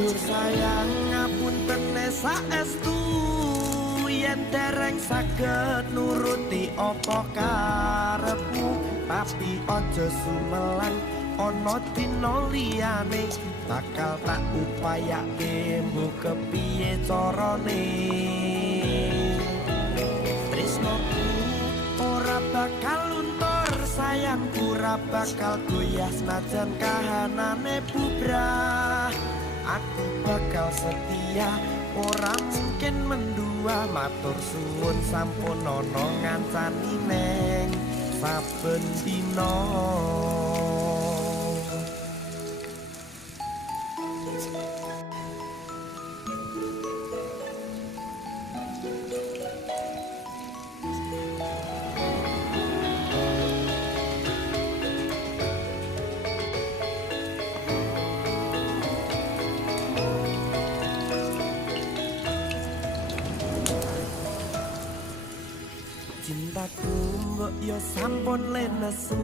Dur sayang ngapunten saestu yen dereng saged nuruti apa karepmu tapi aja sumelan ana dina liyane bakal tak upayake mbok kepiye carane tresnoku ora bakal luntur sayangku ora bakal goyah senajan kahanane bubrah aku bakal setia ora mungkin mendua matur suwun sampun ana ngancani neng saben dina cintaku mbok yo sampun lenesu